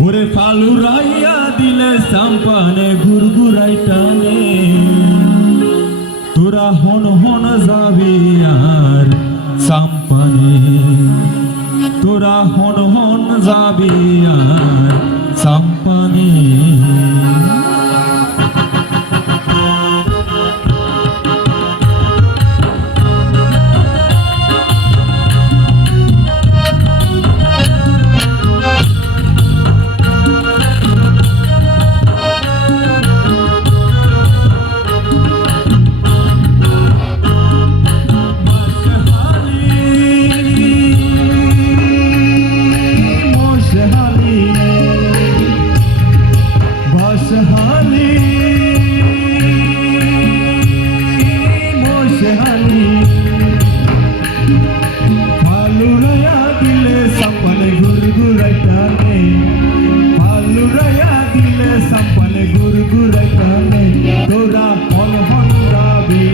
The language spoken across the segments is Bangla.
ওরে ফালুরাইয়া দিলে সাম্পানে ঘুরঘুরাই টানে তোরা হন হন যাবি আর সাম্পানে তোরা হন হন যাবি আর সাম্পানে ফালুরাইয়া দিলে সাম্পানে ঘুরঘুরাই টানে ফালুরাইয়া দিলে সাম্পানে ঘুরঘুরাই টানে তোরা হন হন যাবি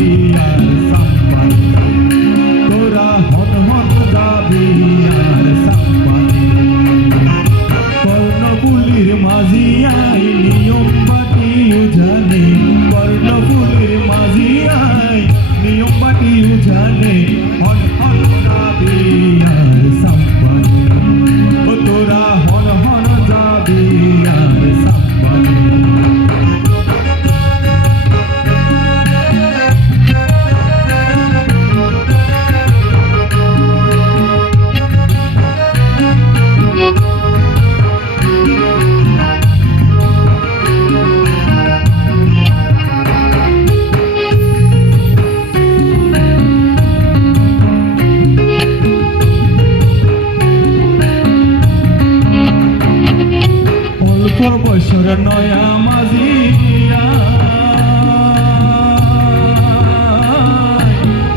আর সাম্পানে তোরা হন হন যাবি আর সাম্পানে কর্ণফুলির মাঝি আই নিয়ম বাটি উজানে কর্ণফুলির মাঝি আই নিয়ম বাটি উজানে হন হন যাবি আর সাম্পানে ও তোরা হন হন যাবি আর সাম্পানে বছর নয়া মাঝিয়া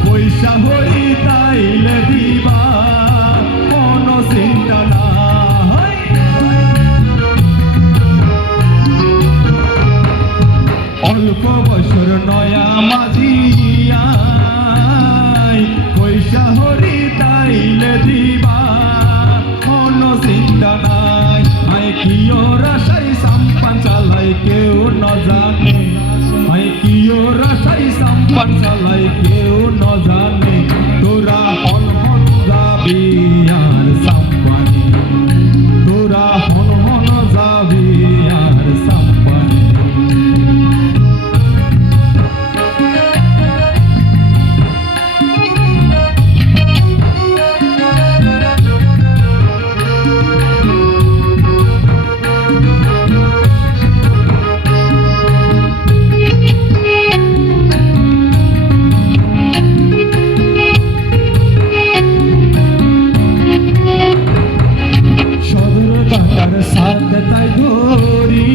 পয়সা হরি তাইলে দিবা কোন চিন্তা নাই অল্প বছর নয়া মাঝিয়া পয়সা হরি তাইলে দিবা কোন চিন্তা নাই আই কিও রাশাই সাম্পান চালাই কেউ ন জানে আই কিও রাশাই সাম্পান চালাই কেউ ন জানে তোরা হন হন যাবি আর সাম্পানে তোরা হন হন যাবি আর সাম্পানে তাই ধরি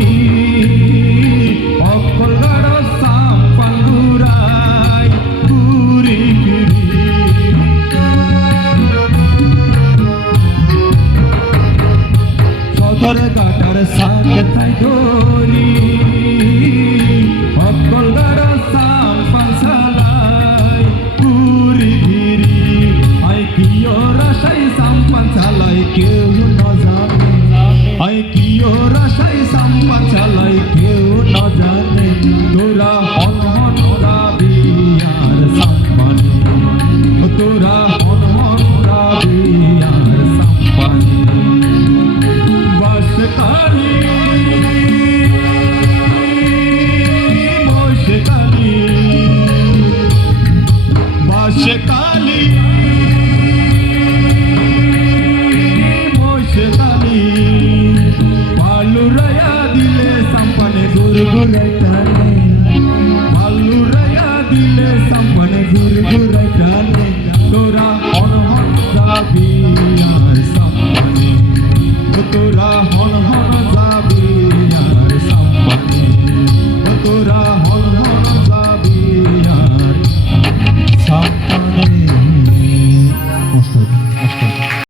অকল গাড় সাম্পান ঘুরাই ঘুরি ফিরি সদর কাটার সাথে তাই ধরি